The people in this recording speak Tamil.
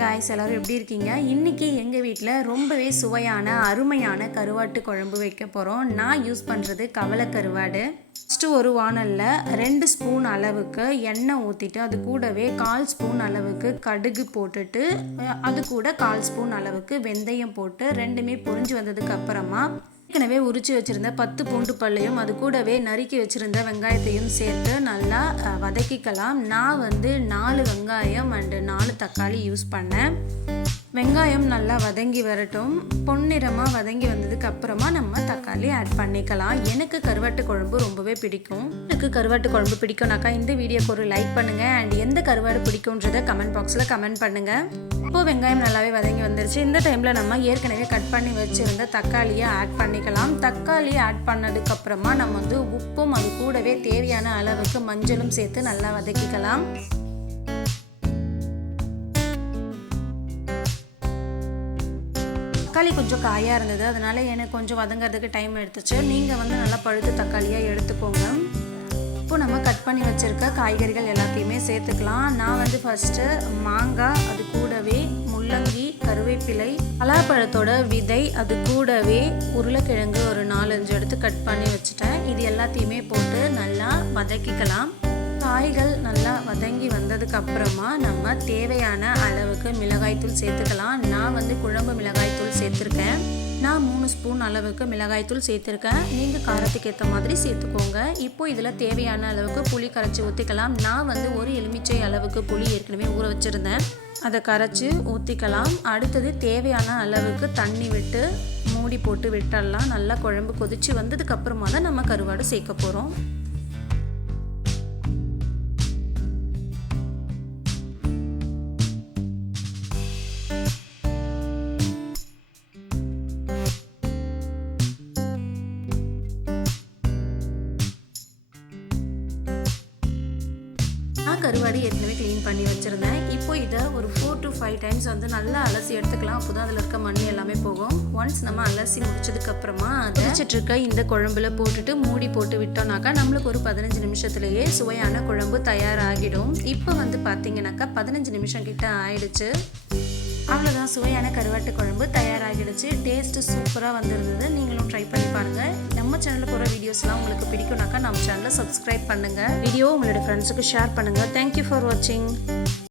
காய்ஸ், எல்லோரும் எப்படி இருக்கீங்க? இன்றைக்கி எங்கள் வீட்டில் ரொம்பவே சுவையான அருமையான கருவாட்டு குழம்பு வைக்க போகிறோம். நான் யூஸ் பண்ணுறது கவலை கருவாடு. ஃபஸ்ட்டு ஒரு வானலில் 2 ஸ்பூன் அளவுக்கு எண்ணெய் ஊற்றிட்டு அது கூடவே 1/4 ஸ்பூன் அளவுக்கு கடுகு போட்டுட்டு அது கூட 1/4 ஸ்பூன் அளவுக்கு வெந்தயம் போட்டு ரெண்டுமே பொரிஞ்சு வந்ததுக்கு அப்புறமா ஏற்கனவே உரிச்சு வச்சுருந்த 10 பூண்டு பல்லையும் அது கூடவே நறுக்கி வச்சுருந்த வெங்காயத்தையும் சேர்த்து நல்லா வதக்கிக்கலாம். நான் 4 வெங்காயம் அண்டு 4 தக்காளி யூஸ் பண்ணேன். வெங்காயம் நல்லா வதங்கி வரட்டும். பொன்னிறமாக வதங்கி வந்ததுக்கு அப்புறமா நம்ம தக்காளி ஆட் பண்ணிக்கலாம். எனக்கு கருவாட்டு குழம்பு ரொம்பவே பிடிக்கும். எனக்கு கருவாட்டு குழம்பு பிடிக்கும்னாக்கா இந்த வீடியோக்கு ஒரு லைக் பண்ணுங்கள். அண்ட் எந்த கருவாடு பிடிக்கும்ன்றதை கமெண்ட் பாக்ஸில் கமெண்ட் பண்ணுங்கள். இப்போது வெங்காயம் நல்லாவே வதங்கி வந்துருச்சு. இந்த டைமில் நம்ம ஏற்கனவே கட் பண்ணி வச்சுருந்த தக்காளியை ஆட் பண்ணிக்கலாம். தக்காளி ஆட் பண்ணதுக்கப்புறமா நம்ம உப்பும் அது கூடவே தேவையான அளவுக்கு மஞ்சளும் சேர்த்து நல்லா வதக்கிக்கலாம். தக்காளி கொஞ்சம் காயாக இருந்தது, அதனால் எனக்கு கொஞ்சம் வதங்கிறதுக்கு டைம் எடுத்துச்சு. நீங்கள் நல்லா பழுத்து தக்காளியாக எடுத்துக்கோங்க. இப்போது நம்ம கட் பண்ணி வச்சுருக்க காய்கறிகள் எல்லாத்தையுமே சேர்த்துக்கலாம். நான் ஃபஸ்ட்டு மாங்காய், அது கூடவே முள்ளங்கி, கருவேப்பிலை, பலாப்பழத்தோட விதை, அது கூடவே உருளைக்கிழங்கு ஒரு 4-5 எடுத்து கட் பண்ணி வச்சுட்டேன். இது எல்லாத்தையுமே போட்டு நல்லா வதக்கிக்கலாம். காய்கள் நல்லா வதங்கி வந்ததுக்கு அப்புறமா நம்ம தேவையான அளவுக்கு மிளகாய்த்தூள் சேர்த்துக்கலாம். நான் குழம்பு மிளகாய்த்தூள் சேர்த்துருக்கேன். நான் 3 ஸ்பூன் அளவுக்கு மிளகாய்த்தூள் சேர்த்துருக்கேன். நீங்கள் காரத்துக்கு ஏற்ற மாதிரி சேர்த்துக்கோங்க. இப்போ இதில் தேவையான அளவுக்கு புளி கரைச்சி ஊற்றிக்கலாம். நான் ஒரு எலுமிச்சை அளவுக்கு புளி ஏற்கனவே ஊற வச்சுருந்தேன், அதை கரைச்சி ஊற்றிக்கலாம். அடுத்தது தேவையான அளவுக்கு தண்ணி விட்டு மூடி போட்டு விட்டுடலாம். நல்லா குழம்பு கொதித்து வந்ததுக்கு அப்புறமா தான் நம்ம கருவாடு சேர்க்க போகிறோம். கருவாடு ஏற்கனவே க்ளீன் பண்ணி வச்சுருந்தேன். இப்போ இதை ஒரு 4 to 5 டைம்ஸ் நல்லா அலசி எடுத்துக்கலாம். அப்போ தான் அதில் இருக்க மண் எல்லாமே போகும். ஒன்ஸ் நம்ம அலசி முடிச்சதுக்கப்புறமா அதை வச்சுட்ருக்க இந்த குழம்புல போட்டுட்டு மூடி போட்டு விட்டோம்னாக்கா நம்மளுக்கு ஒரு 15 நிமிஷத்துலேயே சுவையான குழம்பு தயாராகிடும். இப்போ பார்த்தீங்கன்னாக்கா 15 நிமிஷம் கிட்ட ஆயிடுச்சு. அவ்வளோதான், சுவையான கருவாட்டு குழம்பு தயாராகிடுச்சு. டேஸ்ட்டு சூப்பராக வந்திருந்தது. நீங்களும் ட்ரை பண்ணி பாருங்கள். நம்ம சேனலில் போகிற வீடியோஸ்லாம் உங்களுக்கு பிடிக்கும்னாக்கா நம்ம சேனலை சப்ஸ்கிரைப் பண்ணுங்கள். வீடியோ உங்களோட ஃப்ரெண்ட்ஸுக்கு ஷேர் பண்ணுங்கள். தேங்க்யூ ஃபார் வாட்சிங்.